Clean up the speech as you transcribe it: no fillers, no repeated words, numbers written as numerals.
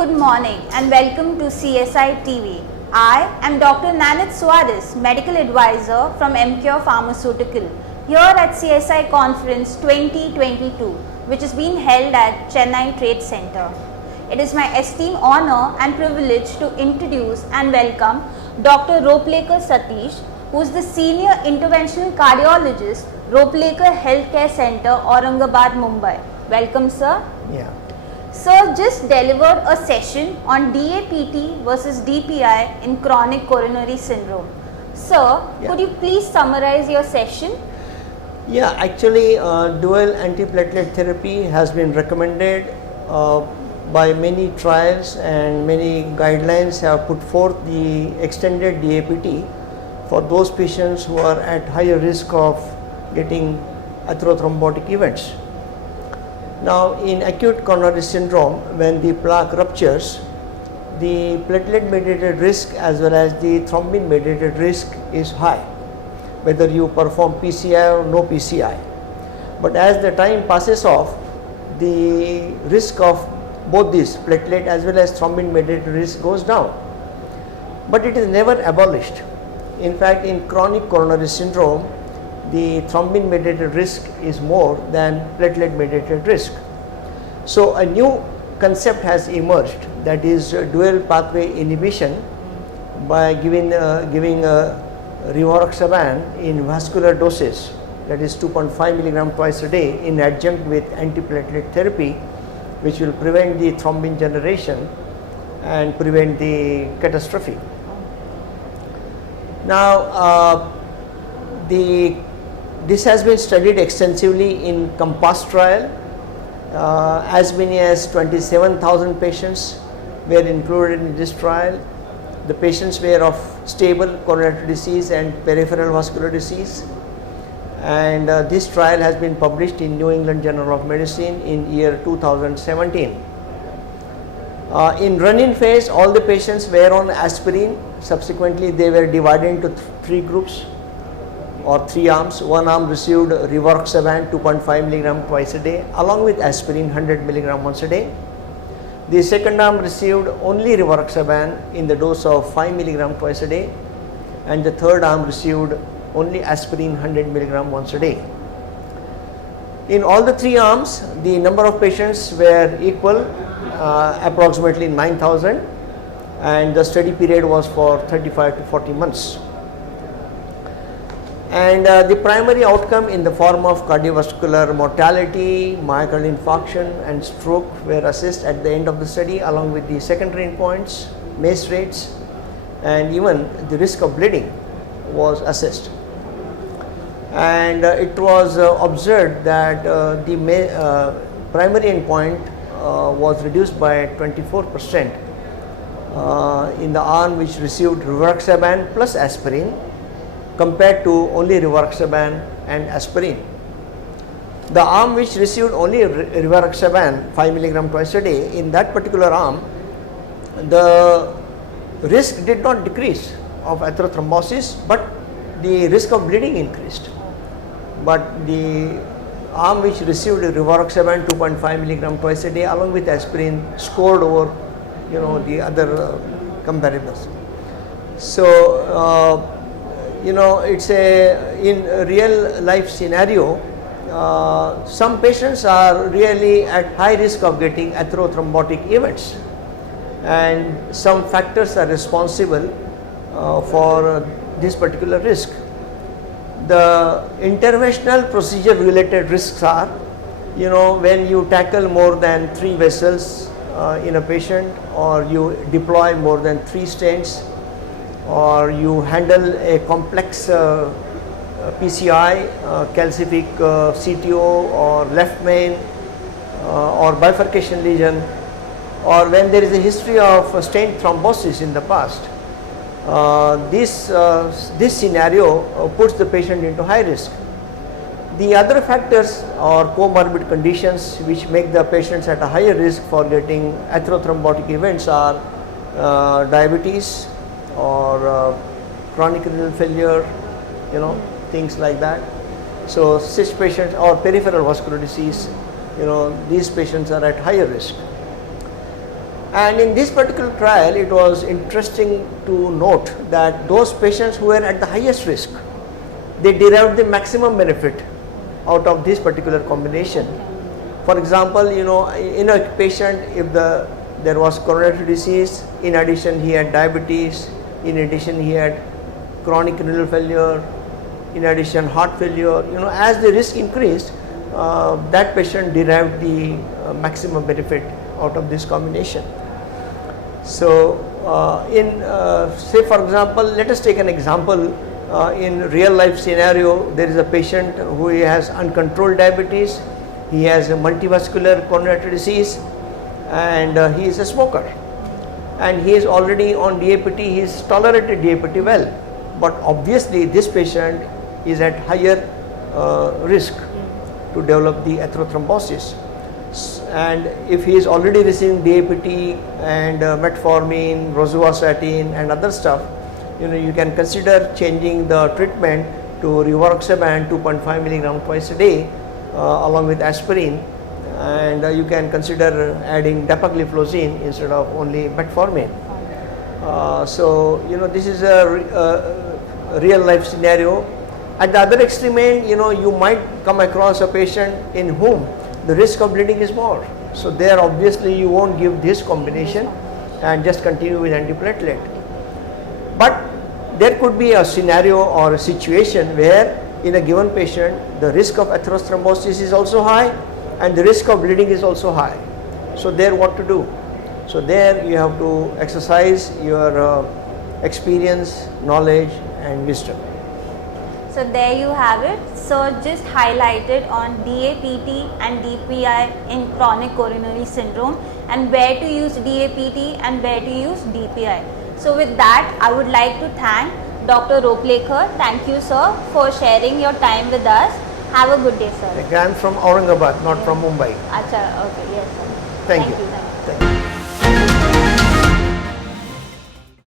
good morning and welcome to CSI TV. I am Dr. Nanit Suarez, Medical Advisor from EMCURE Pharmaceutical, here at CSI Conference 2022, which is being held at Chennai Trade Center. It is my esteemed honor and privilege to introduce and welcome Dr. Roplekar Satish, who is the Senior Interventional Cardiologist, Roplekar Healthcare Center, Aurangabad, Mumbai. Welcome, sir. Yeah. Sir just delivered a session on DAPT versus DPI in chronic coronary syndrome. Sir, could you please summarize your session? Yeah, actually dual antiplatelet therapy has been recommended by many trials, and many guidelines have put forth the extended DAPT for those patients who are at higher risk of getting atherothrombotic events. Now, in acute coronary syndrome, when the plaque ruptures, the platelet mediated risk as well as the thrombin mediated risk is high, whether you perform PCI or no PCI. But as the time passes off, the risk of both these platelet as well as thrombin mediated risk goes down. But it is never abolished. In fact, in chronic coronary syndrome, the thrombin mediated risk is more than platelet mediated risk. So a new concept has emerged, that is dual pathway inhibition by giving rivaroxaban in vascular doses, that is 2.5 milligram twice a day in adjunct with antiplatelet therapy, which will prevent the thrombin generation and prevent the catastrophe. Now this has been studied extensively in COMPASS trial. As many as 27,000 patients were included in this trial. The patients were of stable coronary disease and peripheral vascular disease, and this trial has been published in New England Journal of Medicine in year 2017. In run-in phase, all the patients were on aspirin. Subsequently, they were divided into three groups or three arms. One arm received rivaroxaban 2.5 milligram twice a day along with aspirin 100 milligram once a day. The second arm received only rivaroxaban in the dose of 5 milligram twice a day, and the third arm received only aspirin 100 milligram once a day. In all the three arms, the number of patients were equal, approximately 9,000, and the study period was for 35 to 40 months. And the primary outcome in the form of cardiovascular mortality, myocardial infarction and stroke were assessed at the end of the study, along with the secondary endpoints, MACE rates, and even the risk of bleeding was assessed. And it was observed that the primary endpoint was reduced by 24% in the arm which received rivaroxaban plus aspirin, compared to only rivaroxaban and aspirin. The arm which received only rivaroxaban 5 milligram twice a day, in that particular arm, the risk did not decrease of atherothrombosis, but the risk of bleeding increased. But the arm which received rivaroxaban 2.5 milligram twice a day along with aspirin scored over the other comparables. So it's in a real life scenario, some patients are really at high risk of getting atherothrombotic events, and some factors are responsible for this particular risk. The interventional procedure related risks are, when you tackle more than 3 vessels in a patient, or you deploy more than 3 stents, or you handle a complex PCI, calcific CTO or left main or bifurcation lesion, or when there is a history of stent thrombosis in the past. This scenario puts the patient into high risk. The other factors or comorbid conditions which make the patients at a higher risk for getting atherothrombotic events are diabetes or chronic renal failure, things like that. So such patients, or peripheral vascular disease, these patients are at higher risk. And in this particular trial, it was interesting to note that those patients who were at the highest risk, they derived the maximum benefit out of this particular combination. For example, in a patient, if there was coronary disease, in addition he had diabetes, in addition he had chronic renal failure, in addition heart failure, as the risk increased, that patient derived the maximum benefit out of this combination. So, say for example, let us take an example. In real life scenario, there is a patient who has uncontrolled diabetes, he has a multivascular coronary disease, and he is a smoker, and he is already on DAPT, he is tolerated DAPT well, but obviously this patient is at higher risk to develop the atherothrombosis. And if he is already receiving DAPT and metformin, rosuvastatin and other stuff, you can consider changing the treatment to rivaroxaban 2.5 milligram twice a day along with aspirin, and you can consider adding dapagliflozin instead of only metformin. So this is a real life scenario. At the other extreme end, you might come across a patient in whom the risk of bleeding is more. So there obviously you won't give this combination and just continue with antiplatelet. But there could be a scenario or a situation where in a given patient the risk of atherothrombosis is also high and the risk of bleeding is also high. So there what to do? So there you have to exercise your experience, knowledge and wisdom. So there you have it. So just highlighted on DAPT and DPI in chronic coronary syndrome, and where to use DAPT and where to use DPI. So with that, I would like to thank Dr. Roplekar. Thank you, sir, for sharing your time with us. Have a good day, sir. I am from Aurangabad, not from Mumbai. Acha, okay, yes, sir. Thank you. Thank you.